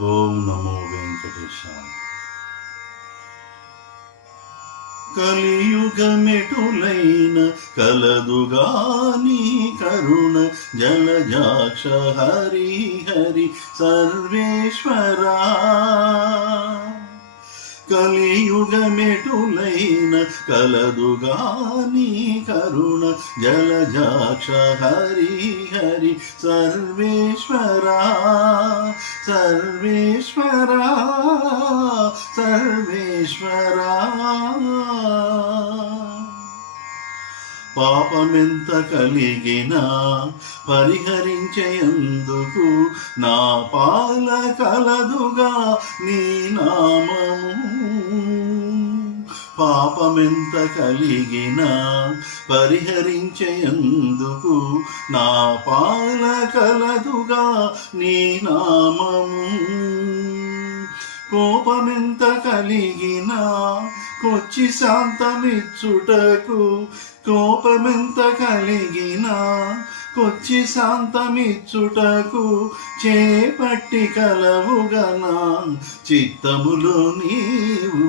ఓం నమో వెంకటేశాయ. కలియుగమెటులైన కలదుగాని కరుణ జలజాక్ష హరి హరి సర్వేశ్వరా. కలియుగమెటులైన కలదుగాని కరుణ జలజాక్ష హరి హరి సర్వేశ్వరా సర్వేశ్వరా సర్వేశ్వరా. పాపమెంత కలిగినా పరిహరించేందుకు నా పాల కలదుగా నీ నామము. పాపమెంత కలిగినా పరిహరించేందుకు నా పాల కలదుగా నీ నామము. కోపమెంత కలిగినా కొచ్చి శాంతమిచ్చుటకు, కోపమెంత కలిగినా కొచ్చి శాంతమిచ్చుటకు చేపట్టి కలవుగనా చిత్తములో నీవు.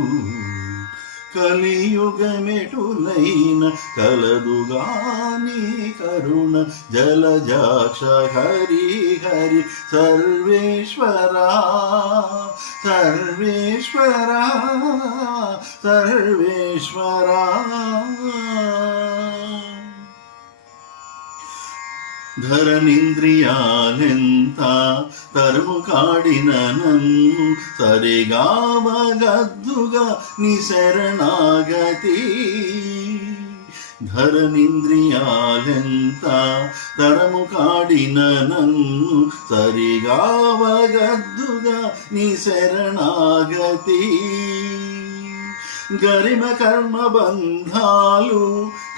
కలియుగమెటులైన కలదుగాని కరుణ జలజాక్ష హరి హరి సర్వేశ్వరా సర్వేశ్వరా సర్వేశ్వరా. ధరణింద్రియాలెంత తరుము కాడిన నన్ను సరిగావగద్దుగా నీ శరణాగతి. ధరణింద్రియాలెంత తరము కాడిన నన్ను సరిగావగద్దుగా నీ శరణాగతి. గరిమ కర్మ బంధాలు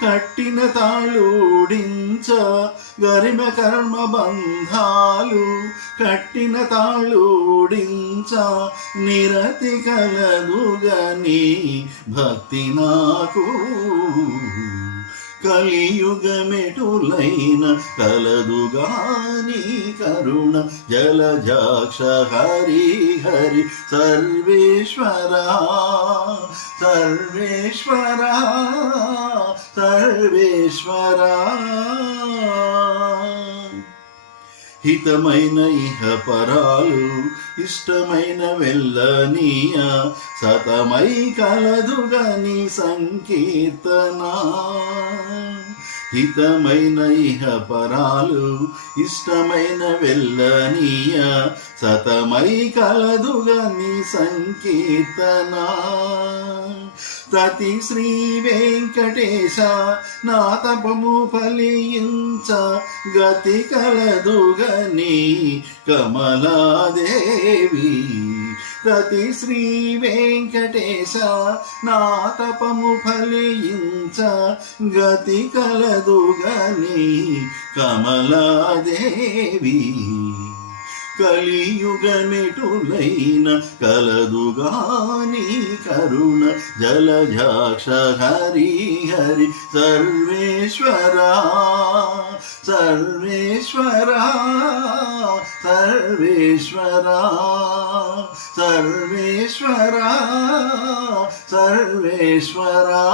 కట్టిన తాళూడించ, గరిమ కర్మ బంధాలు కట్టిన తాళూడించ నిరతి కలదుగని భక్తి నాకు. కలియుగమెటులైన కలదుగాని కరుణ జలజాక్ష హరి హరి సర్వేశ్వరా సర్వేశ్వరా సర్వేశ్వరా. హితమైన ఇహ పరాలు ఇష్టమైన వెళ్ళనీయ సతమై కలదుగని సంకీర్తన. హితమైన ఇహ పరాలు ఇష్టమైన వెళ్ళనీయ సతమై కలదుగని సంకీర్తన. ప్రతి శ్రీ వెంకటేశ నా తపము ఫలించ గతి కలదుగని కమలాదేవి. ప్రతి శ్రీ వెంకటేశ నా తపము ఫలించ గతి కలదుగని కమలాదేవి. కలియుగమెటులైన కలదుగాని కరుణ జలజాక్ష హరి హరి సర్వేశ్వరా సర్వేశ్వరా సర్వేశ్వరా సర్వేశ్వరా సర్వేశ్వరా.